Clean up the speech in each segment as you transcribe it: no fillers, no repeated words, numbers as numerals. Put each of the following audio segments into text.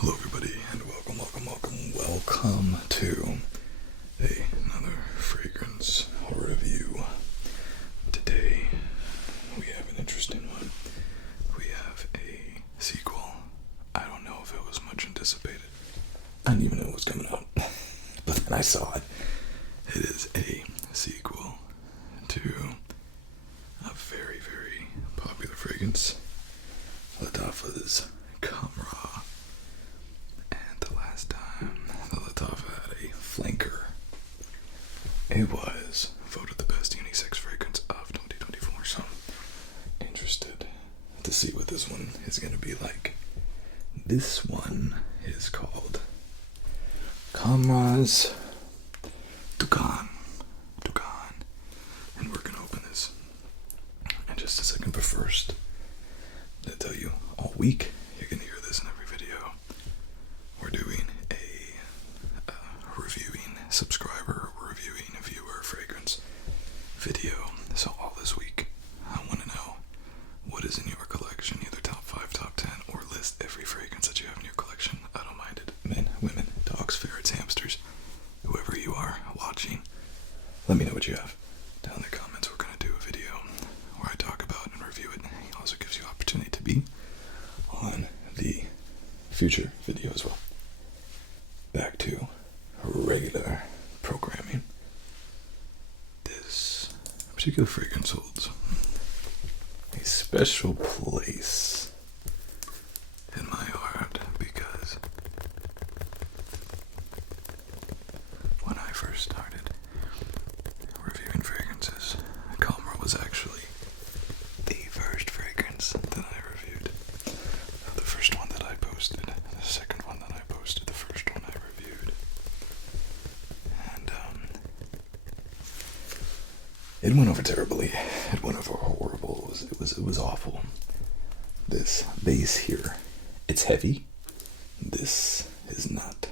Hello everybody and welcome to another fragrance review. Today we have an interesting one. We have a sequel. I don't know if it was much anticipated. I didn't even know it was coming out, but then I saw it. It is a sequel to a very, very popular fragrance, Lattafa's Khamrah. And the last time the Lattafa had a flanker, it was voted the best unisex fragrance of 2024. So, interested to see what this one is going to be like. This one is called Khamrah Dukhan. And we're going to open this in just a second. But first, I'm going to tell you, all week, you're going to hear this in every video. We're doing a reviewing subscriber, reviewing viewer fragrance video. So all this week, I want to know what is in your collection, either top 5, top 10, or list every fragrance that you have in your collection. I don't mind it. Men, women, dogs, ferrets, hamsters, whoever you are watching, let me know what you have down in the comments. We're going to do a video where I talk about and review it. It also gives you opportunity to be on the future video as well. Back to regular programming. This particular fragrance holds a special place in my heart because when I first started reviewing fragrances, Khamrah was actually the first fragrance that I reviewed. The first one that I posted, the second one that I posted, the first one I reviewed. And it went over terribly. It went over horrible. It was awful. This base here, it's heavy. This is not.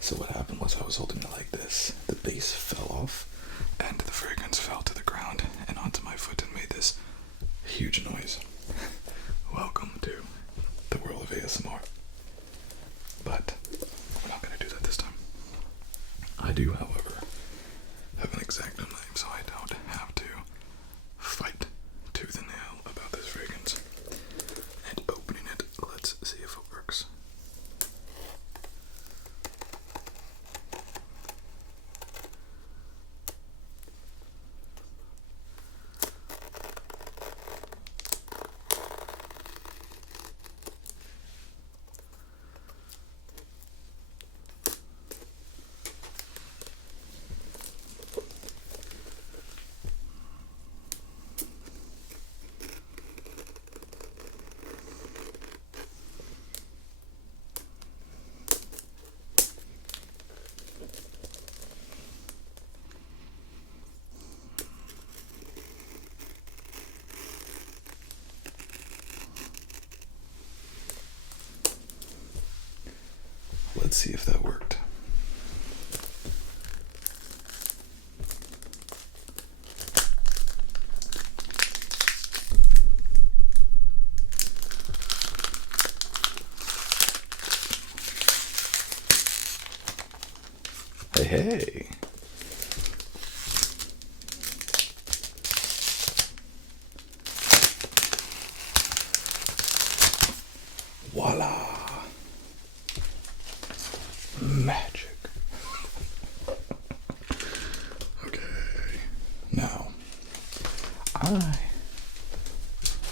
So what happened was I was holding it like this. The base fell off and the fragrance fell to the ground and onto my foot and made this huge noise. Welcome to the world of ASMR. But we're not going to do that this time. I do, however, have an X-Acto knife, so I don't have to fight tooth and nail about this fragrance. And opening it, let's see if it works. Let's see if that worked. Hey. Voila. Magic. Okay. Now,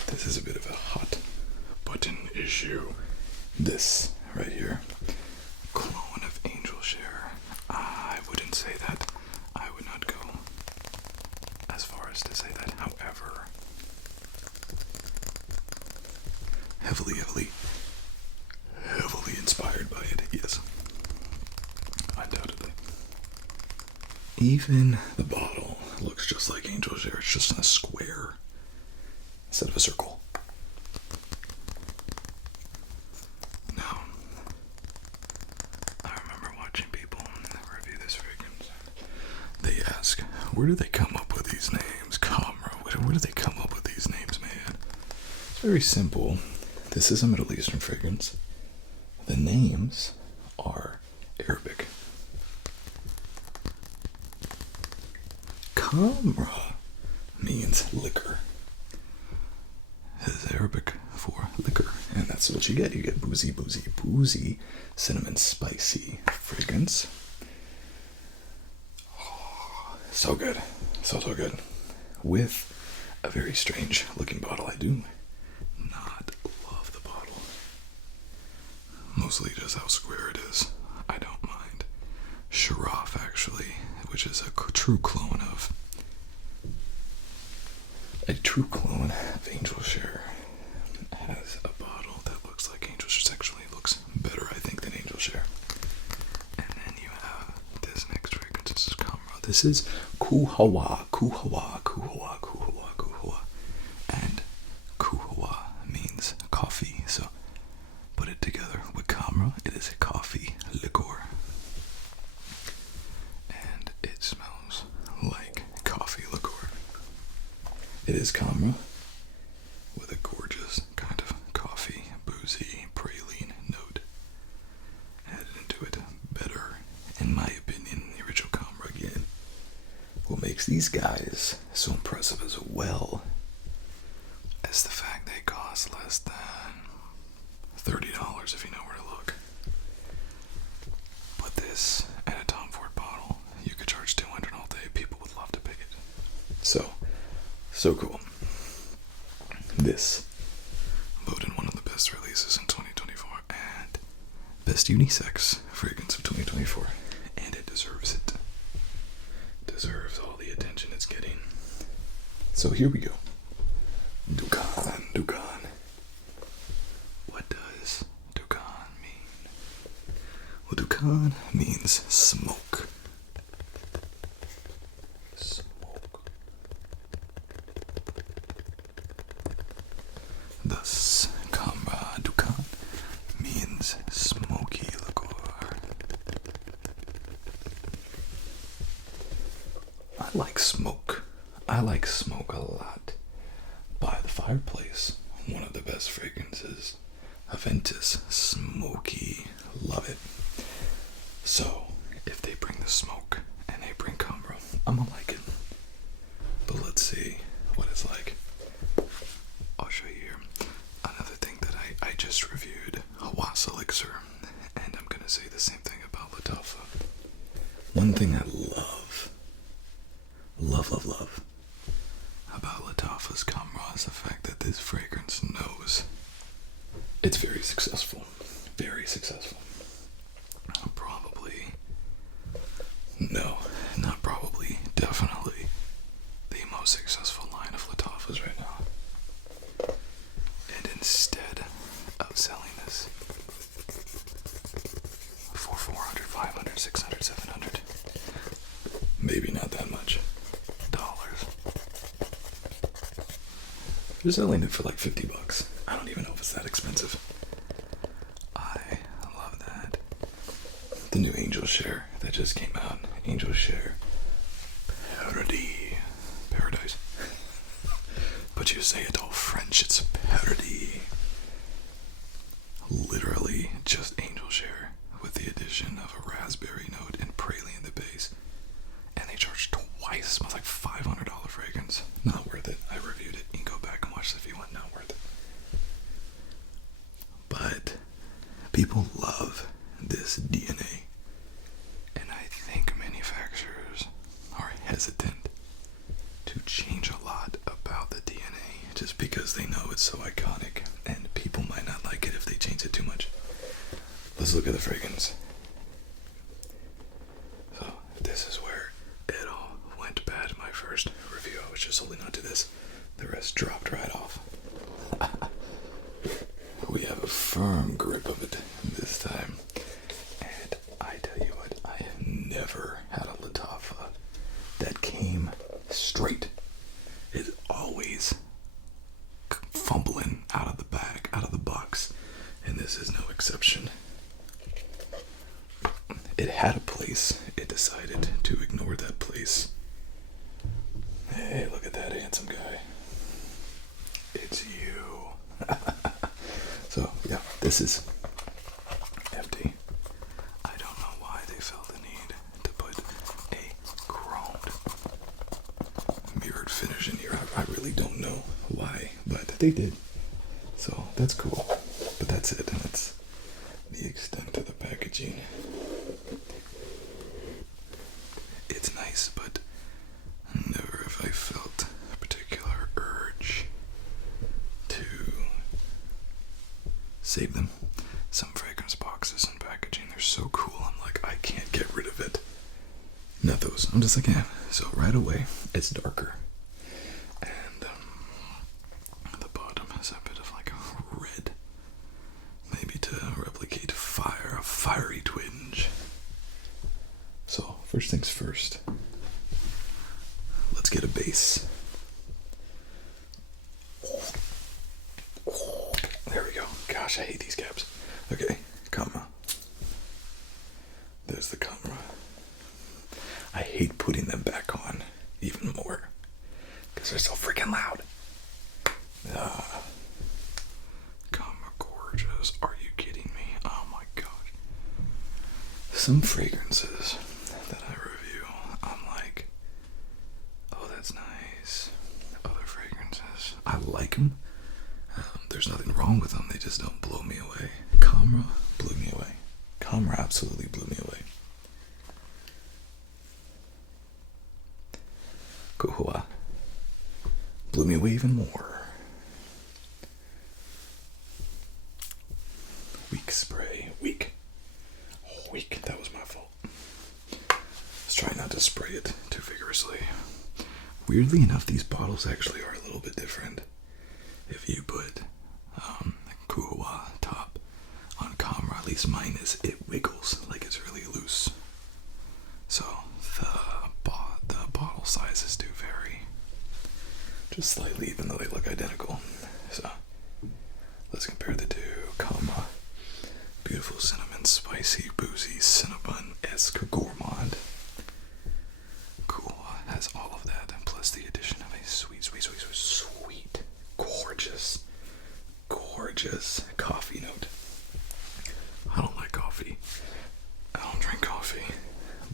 this is a bit of a hot button issue. This right here, Cologne of Angel Share. I wouldn't say that. I would not go as far as to say that. However, heavily inspired by it, yes. Undoubtedly. Even the bottle looks just like Angel Share. It's just in a square instead of a circle. Now, I remember watching people review this fragrance. They ask, where do they come up with these names? Khamrah, where do they come up with these names, man? It's very simple. This is a Middle Eastern fragrance. the names are Arabic. Khamrah means liquor. It is Arabic for liquor, and that's what you get. You get boozy, boozy, boozy, cinnamon spicy fragrance. Oh, so good. So good. With a very strange looking bottle. I do not love the bottle. Mostly just how square it is. I don't mind. Sharaf, actually, which is a true clone of Angel Share, has a bottle that looks like Angel Share. Actually looks better, I think, than Angel Share. And then you have this next fragrance. This is Khamrah. This is Qahwa. And Qahwa means coffee. So put it together with Khamrah. It is a coffee liqueur. And it smells like coffee liqueur. It is Khamrah with a gorgeous kind of coffee, boozy, praline note added into it. Better, in my opinion, the original Khamrah again. What makes these guys so impressive as well is the fact they cost less than $30 if you know where to look. But this at a Tom Ford bottle, you could charge $200 all day. People would love to pick it. So cool. This voted one of the best releases in 2024 and best unisex fragrance of 2024, and it deserves it. Deserves all the attention it's getting. So here we go. Dukhan. What does Dukhan mean? Well, Dukhan means smoke. Thus, Khamrah Dukhan means smoky liqueur. I like smoke. I like smoke a lot. By the fireplace, one of the best fragrances. Aventus, smoky, love it. So, if they bring the smoke and they bring Khamrah, I'm gonna like it. But let's see what it's like. I'll show you here. Another thing that I just reviewed, Hawas Elixir, and I'm gonna say the same thing about Lattafa. One thing I love about Lattafa's Khamrah is the fact that this fragrance knows it's very successful. Very successful. Definitely the most successful line of Lattafas right now. And instead of selling this for 400, 500, 600, 700, maybe not that much dollars, they're selling it for like $50. I don't even know if it's that expensive. I love that. The new Angel Share that just came out. Angel Share Paradise. But you say it all French, it's parody. Literally just Angel Share with the addition of a raspberry note and praline in the base. And they charge twice. It smells like $500 fragrance. Not worth it. I reviewed it. You can go back and watch this if you want. Not worth it. But people love this DNA. And I think manufacturers are hesitant to change a lot about the DNA just because they know it's so iconic and people might not like it if they change it too much. Let's look at the fragrance. So this is where it all went bad. My first review, I was just holding on to this. The rest dropped right off. We have a firm grip of it this time. And I tell you what, I have never had a Lattafa that came straight. It's always fumbling out of the bag, out of the box. And this is no exception. It had a place. It decided to ignore that place. Hey, look at that handsome guy. It's you. So, yeah, this is I really don't know why, but they did. So that's cool. But that's it, and that's the extent of the packaging. It's nice, but never have I felt a particular urge to save them. Some fragrance boxes and packaging, they're so cool. I'm like, I can't get rid of it. Not those. I'm just like, yeah. So right away, it's darker. And the bottom has a bit of like a red. Maybe to replicate fire, a fiery twinge. So, first things first. Let's get a base. There we go. Gosh, I hate these caps. Okay, Khamrah. There's the Khamrah. I hate putting them back on even more because they're so freaking loud. Khamrah gorgeous. Are you kidding me? Oh my gosh. Some fragrances that I review, I'm like, oh, that's nice. Other fragrances, I like them. There's nothing wrong with them. They just don't blow me away. Khamrah blew me away. Khamrah absolutely blew me away. Qahwa blew me away even more. Weak spray. Weak. Weak. That was my fault. Let's try not to spray it too vigorously. Weirdly enough, these bottles actually are a little bit different. If you put Qahwa top on Khamrah, at least mine is, it wiggles like it's really loose. So the bottle sizes do vary just slightly, even though they look identical. So let's compare the two. Khamrah, beautiful cinnamon, spicy, boozy, cinnamon-esque gourmand. Qahwa has all of that, and plus the addition of a sweet, gorgeous coffee note. I don't like coffee. I don't drink coffee,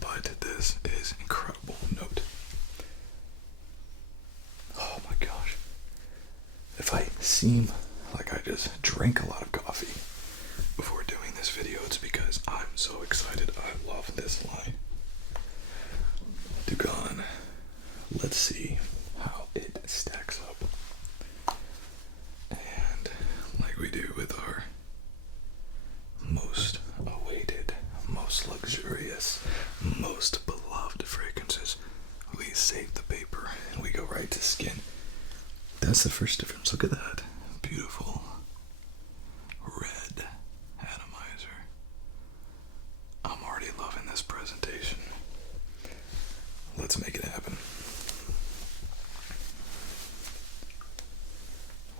but this is incredible note. Oh my gosh. If I seem like I just drank a lot of coffee before doing this video, it's because I'm so excited. I love this line. Dukhan. Let's see how it stacks up. And like we do with our most awaited, most luxurious, most beloved fragrances, we save the paper and we go right to skin. That's the first difference. Look at that. Beautiful red atomizer. I'm already loving this presentation. Let's make it happen.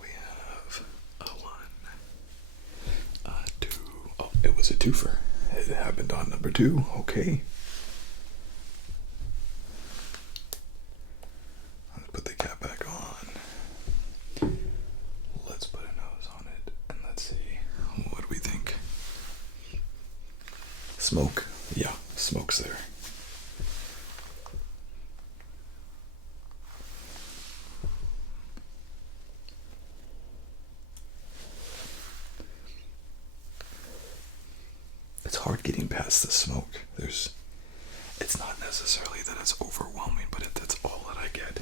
We have a one, a two. Oh, it was a twofer. It happened on number 2. Okay. Let's put the cap back on. Let's put a nose on it and let's see. What do we think? Smoke. Yeah, smoke's there. It's hard getting past the smoke. It's not necessarily that it's overwhelming, but that's all that I get.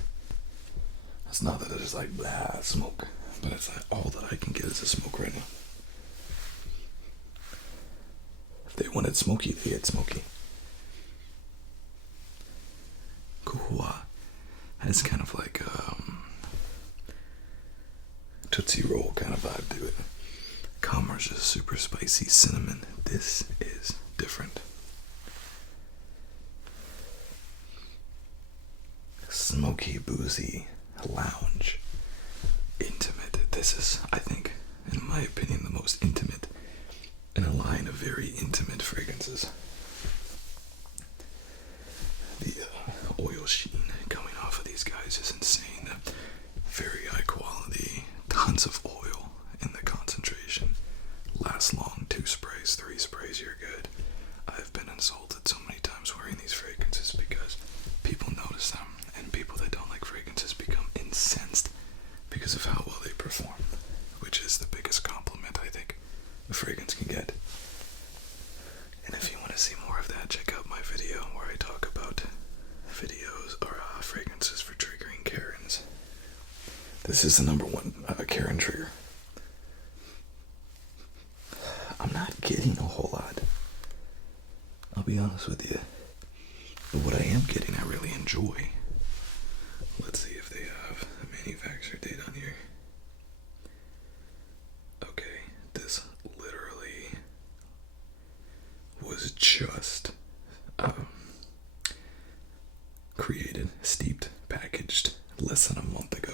It's not that it's like, blah, smoke, but it's like all that I can get is a smoke right now. If they wanted smoky, they get smoky. Qahwa has kind of like Tootsie Roll kind of vibe to it. Khamrah's just super spicy cinnamon. This is different. Smoky, boozy, lounge, intimate. This is, I think, in my opinion, the most intimate in a line of very intimate fragrances. The oil sheen coming off of these guys is insane. Very high quality, tons of oil in the concentration. Lasts long, 2 sprays, 3 sprays, you're good. I've been insulted so many times wearing these fragrances because people notice them, and people that don't like fragrances become incensed because of how well they perform, which is the biggest compliment I think a fragrance can get. And if you want to see more of that, check out my video where I talk about videos or fragrances for triggering Karens. This is the number one Karen trigger. I'm not getting a whole lot, I'll be honest with you. But what I am getting, I really enjoy. Let's see if they have a manufacturer date on here. Okay, this literally was just created, steeped, packaged less than a month ago.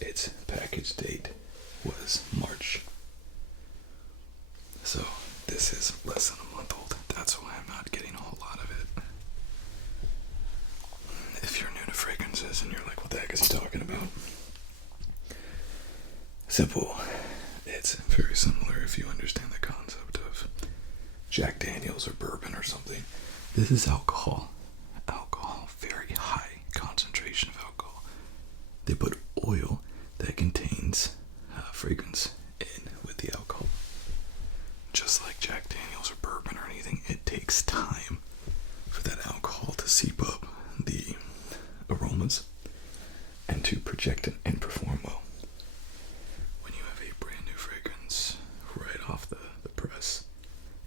Its package date was March. So this is less than a month old. That's why I'm not getting a whole lot of it. If you're new to fragrances and you're like, what the heck is he talking about? Simple. It's very similar if you understand the concept of Jack Daniels or bourbon or something. This is alcohol. Alcohol, very high concentration of alcohol. They put oil that contains fragrance in with the alcohol. Just like Jack Daniels or bourbon or anything, it takes time for that alcohol to seep up the aromas and to project and perform well. When you have a brand new fragrance right off the press,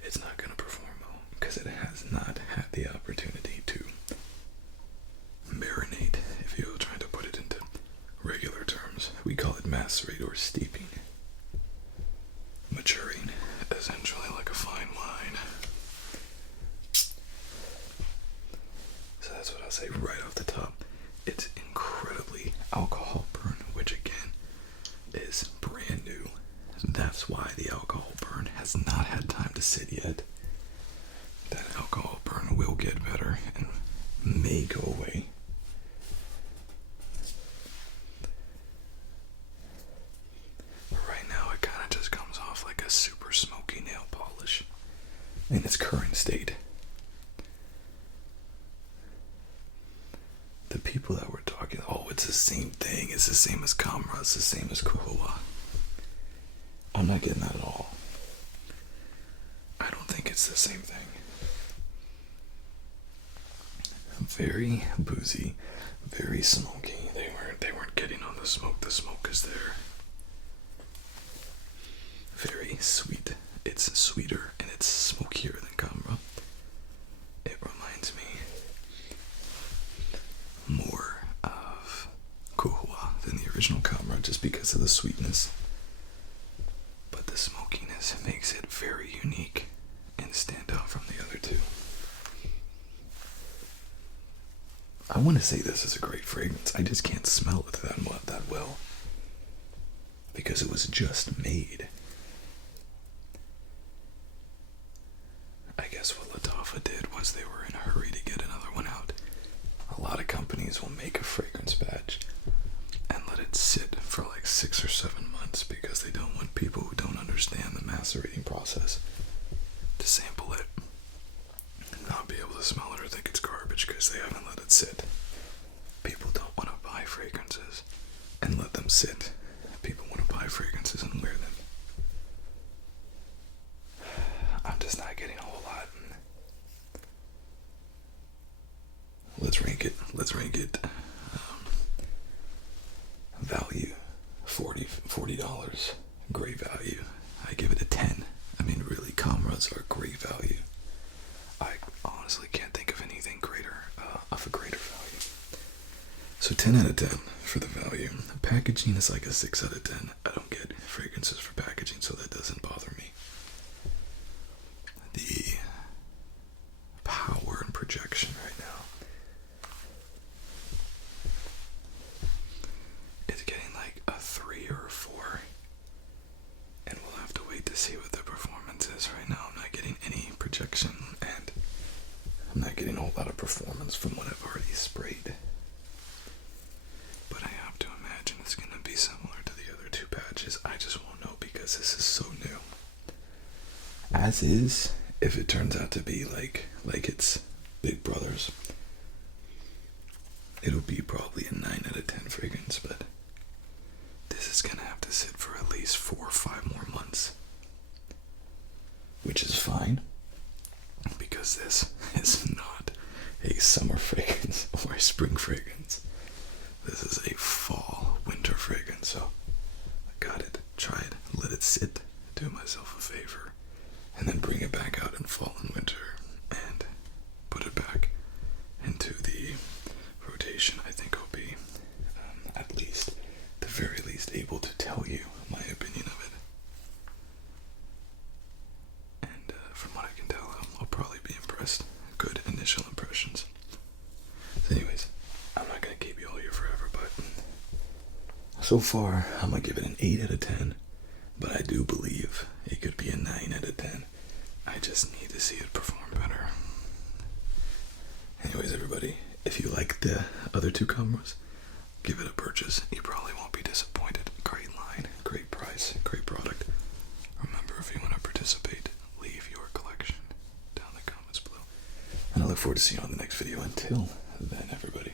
it's not going to perform well because it has not had the opportunity to marinate. If you're trying to put it into regular terms, we call it macerate or steeping. Maturing, essentially like a fine wine. So that's what I'll say right off the top. It's incredibly alcohol burn, which again is brand new. That's why the alcohol burn has not had time to sit yet. That alcohol burn will get better and may go away. Right now it kind of just comes off like a super smoky nail polish in its current state. The people that were talking, oh, it's the same thing, it's the same as Khamrah, it's the same as Qahwa. I'm not getting that at all. I don't think it's the same thing. Very boozy, very smoky. They weren't getting on the smoke. The smoke is there. Very sweet. It's sweeter and it's smokier than Khamrah. It reminds me more of Qahwa than the original Khamrah just because of the sweetness. But the smokiness makes it very unique and stand out from the other two. I want to say this is a great fragrance. I just can't smell it that well because it was just made. I guess what Lattafa did was they were in a hurry to get another one out. A lot of companies will make a fragrance batch and let it sit for like 6 or 7 months because they don't want people who don't understand the macerating process to sample it and not be able to smell it or think it's garbage because they haven't let it sit. People don't want to buy fragrances and let them sit. People want to buy fragrances and wear them. I'm just not getting a whole lot. Let's rank it. Value, $40. Great value. I give it a 10. I mean, really, Khamrahs are great value. I honestly can't think of anything greater, of a greater value. So 10 out of 10 for the value. Packaging is like a 6 out of 10. I don't get fragrances for packaging, so that doesn't bother me. The power and projection right now. It's getting like a 3 or a 4. And we'll have to wait to see what the performance is. Right now I'm not getting any projection and I'm not getting a whole lot of performance from what I've already sprayed. But I have to imagine it's going to be similar to the other two patches. I just won't know because this is so new. As is, if it turns out to be like it's Big Brothers, it'll be probably a 9 out of 10 fragrance, but this is gonna have to sit for at least 4 or 5 more months. Which is fine, because this is not a summer fragrance or a spring fragrance. This is a fall, winter fragrance, so I got it, try it, let it sit, do myself a favor, and then bring it back out in fall and winter, and put it back into the rotation. I think I'll be, at least, the very least, able to tell you my opinion of it. And from what I can tell, I'll probably be impressed. Good initial impressions. So anyways, I'm not going to keep you all here forever, but so far, I'm going to give it an 8 out of 10. But I do believe it could be a 9 out of 10. I just need to see it perform better. Anyways, everybody, if you like the other 2 Khamrahs, give it a purchase. You probably won't be disappointed. Great line, great price, great product. Remember, if you want to participate, leave your collection down in the comments below. And I look forward to seeing you on the next video. Until then, everybody.